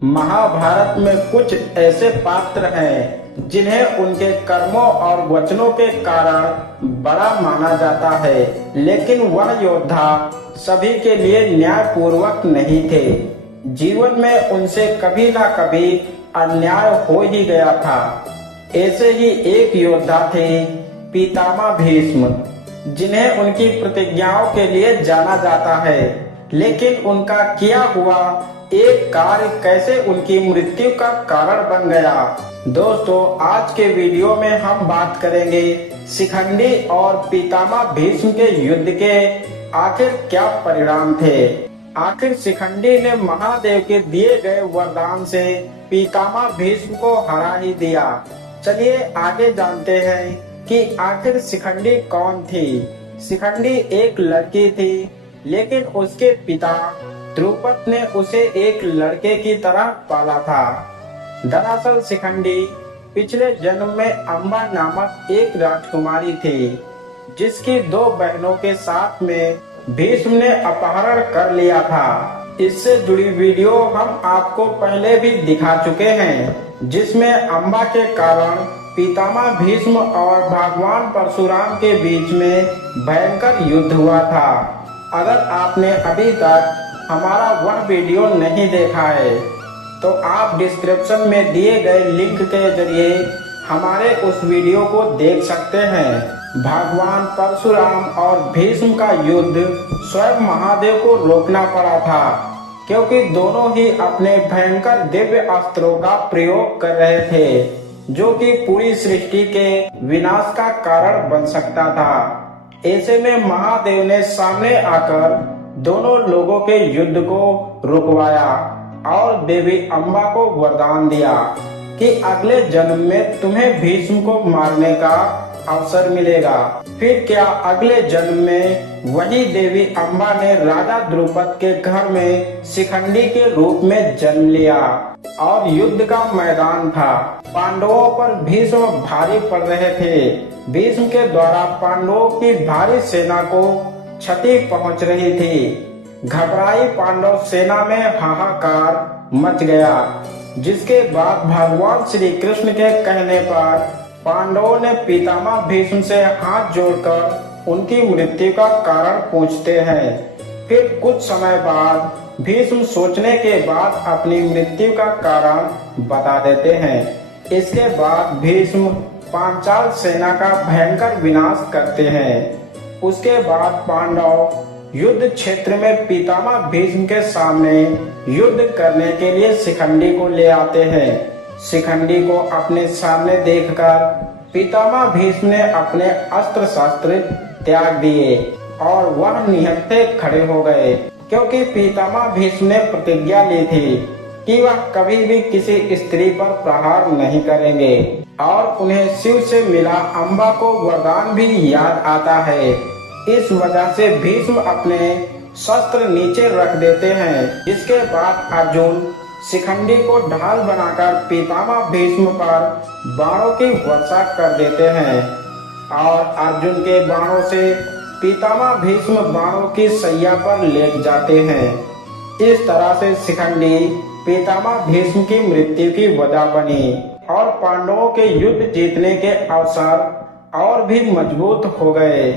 महाभारत में कुछ ऐसे पात्र हैं जिन्हें उनके कर्मों और वचनों के कारण बड़ा माना जाता है, लेकिन वह योद्धा सभी के लिए न्यायपूर्वक नहीं थे। जीवन में उनसे कभी ना कभी अन्याय हो ही गया था। ऐसे ही एक योद्धा थे पितामह भीष्म, जिन्हें उनकी प्रतिज्ञाओं के लिए जाना जाता है, लेकिन उनका किया हुआ एक कार्य कैसे उनकी मृत्यु का कारण बन गया। दोस्तों, आज के वीडियो में हम बात करेंगे शिखंडी और पितामह भीष्म के युद्ध के आखिर क्या परिणाम थे। आखिर शिखंडी ने महादेव के दिए गए वरदान से पितामह भीष्म को हरा ही दिया। चलिए आगे जानते हैं कि आखिर शिखंडी कौन थी। शिखंडी एक लड़की थी, लेकिन उसके पिता द्रुपद ने उसे एक लड़के की तरह पाला था। दरअसल शिखंडी पिछले जन्म में अम्बा नामक एक राजकुमारी थी, जिसकी दो बहनों के साथ में भीष्म ने अपहरण कर लिया था। इससे जुड़ी वीडियो हम आपको पहले भी दिखा चुके हैं, जिसमें अम्बा के कारण पितामह भीष्म और भगवान परशुराम के बीच में भयंकर युद्ध हुआ था। अगर आपने अभी तक हमारा वह वीडियो नहीं देखा है तो आप डिस्क्रिप्शन में दिए गए लिंक के जरिए हमारे उस वीडियो को देख सकते हैं। भगवान परशुराम और भीष्म का युद्ध स्वयं महादेव को रोकना पड़ा था, क्योंकि दोनों ही अपने भयंकर दिव्य अस्त्रों का प्रयोग कर रहे थे, जो कि पूरी सृष्टि के विनाश का कारण बन सकता था। ऐसे में महादेव ने सामने आकर दोनों लोगों के युद्ध को रुकवाया और देवी अम्बा को वरदान दिया कि अगले जन्म में तुम्हें भीष्म को मारने का अवसर मिलेगा। फिर क्या अगले जन्म में वही देवी अम्बा ने राजा द्रुपद के घर में शिखंडी के रूप में जन्म लिया और युद्ध का मैदान था। पांडवों पर भीष्म भारी पड़ रहे थे। भीष्म के द्वारा पांडवों की भारी सेना को क्षति पहुंच रही थी। घबराई पांडव सेना में हाहाकार मच गया, जिसके बाद भगवान श्री कृष्ण के कहने पर पांडवों ने पितामह भीष्म से हाथ जोड़कर उनकी मृत्यु का कारण पूछते हैं। फिर कुछ समय बाद भीष्म सोचने के बाद अपनी मृत्यु का कारण बता देते हैं। इसके बाद भीष्म पांचाल सेना का भयंकर विनाश करते हैं। उसके बाद पांडव युद्ध क्षेत्र में पितामह भीष्म के सामने युद्ध करने के लिए शिखंडी को ले आते हैं। शिखंडी को अपने सामने देखकर पितामह भीष्म ने अपने अस्त्र शस्त्र त्याग दिए और वह निहत्थे खड़े हो गए, क्योंकि पितामह भीष्म ने प्रतिज्ञा ली थी कि वह कभी भी किसी स्त्री पर प्रहार नहीं करेंगे। और उन्हें शिव से मिला अम्बा को वरदान भी याद आता है। इस वजह से भीष्म अपने शस्त्र नीचे रख देते हैं। जिसके बाद अर्जुन शिखंडी को ढाल बनाकर पितामह भीष्म पर बाणों की वर्षा कर देते हैं और अर्जुन के बाणों से पितामह भीष्म बाणों की सैया पर लेट जाते हैं। इस तरह से शिखंडी पितामह भीष्म की मृत्यु की वजह बनी और पांडवों के युद्ध जीतने के अवसर और भी मजबूत हो गए।